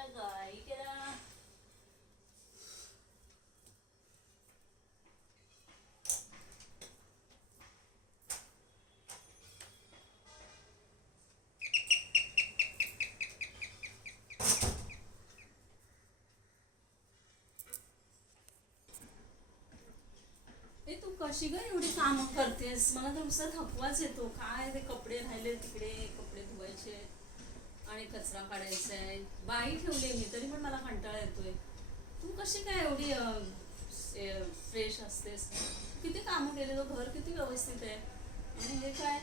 केला गाई केला. तू कशी ग एवढी कामं करतेस? मला तर नुसता थकवाच येतो. काय ते कपडे राहिले तिकडे, कपडे धुवायचे आणि कचरा काढायचा आहे. बाई ठेवली मी तरी पण मला कंटाळा येतोय. तू कशी काय एवढी फ्रेश असतेस? किती कामं केले, तो घर किती व्यवस्थित आहे आणि हे काय,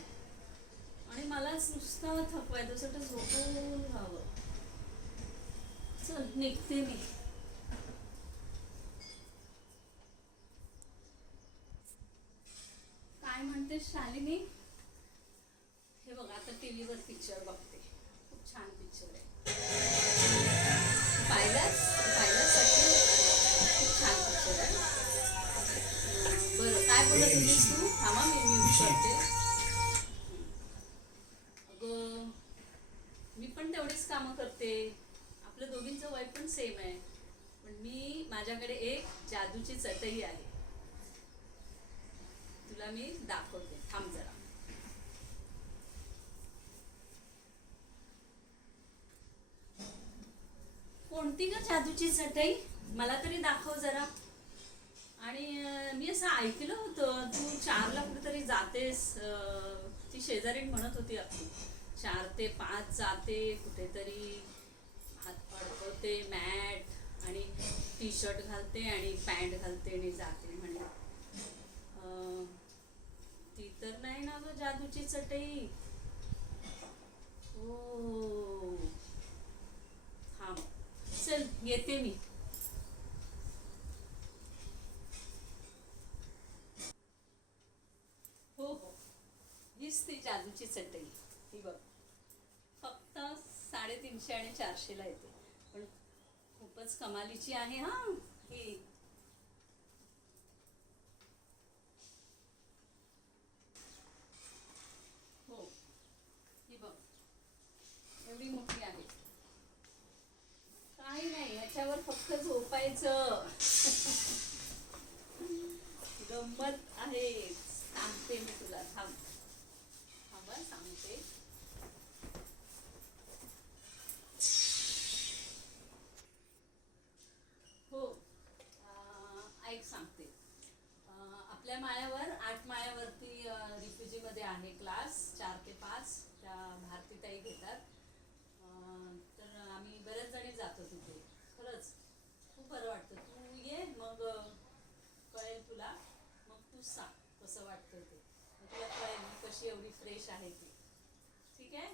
आणि मलाच नुसतं थकवा येतो. असं झोपून राहावं. चल निघते मी. काय म्हणते शालिनी? हे बघ आता टीव्हीवर पिक्चर बघते. खूप छान पिक्चर आहे. पाहिलास पाहिलास खूप छान पिक्चर आहे. बरं काय बोलत होतीस तू? थांबा मी म्यूट करते. अगं मी पण तेवढीच कामं करते. आपल्या दोघींचं वय पण सेम आहे. पण माझ्याकडे एक जादूची चटई आहे. तुला मी दाखवते, थांब जरा. कोणती ग जादूची चटई? मला तरी दाखव जरा. आणि मी असं ऐकलं होतं तू 4ला कुठेतरी जातेस. ती शेजारी म्हणत होती आपली 4 ते 5 जाते कुठेतरी, हात अडकवते मॅट आणि टी शर्ट घालते आणि पॅन्ट घालते आणि जाते म्हणे. ती तर नाही ना ग जादूची चटई? हो थांब, चल येते मी. हो हो, हीच ती जादूची चटई. ही बघ, फक्त 350 आणि 400ला येते. पण खूपच कमालीची आहे हा ही. हो ही बघ, एवढी मोठी आहे. काही नाही, ह्याच्यावर फक्त झोपायचं. गंमत आहे. सांगते मी तुला, थांब थांबा सांगते. हो ऐक सांगते. आपल्या माळ्यावर 8 माळ्यावरती रिफ्युजीमध्ये आहे क्लास 4 ते 5. त्या भारतीताई घेतात. तर आम्ही बऱ्याच जणी जातो तिथे. खरंच खूप बरं वाटतं. तू ये मग, कळेल तुला. मग तू सांग कसं वाटतं ते. मग तुला कळेल मी कशी एवढी फ्रेश आहे ती. ठीक आहे.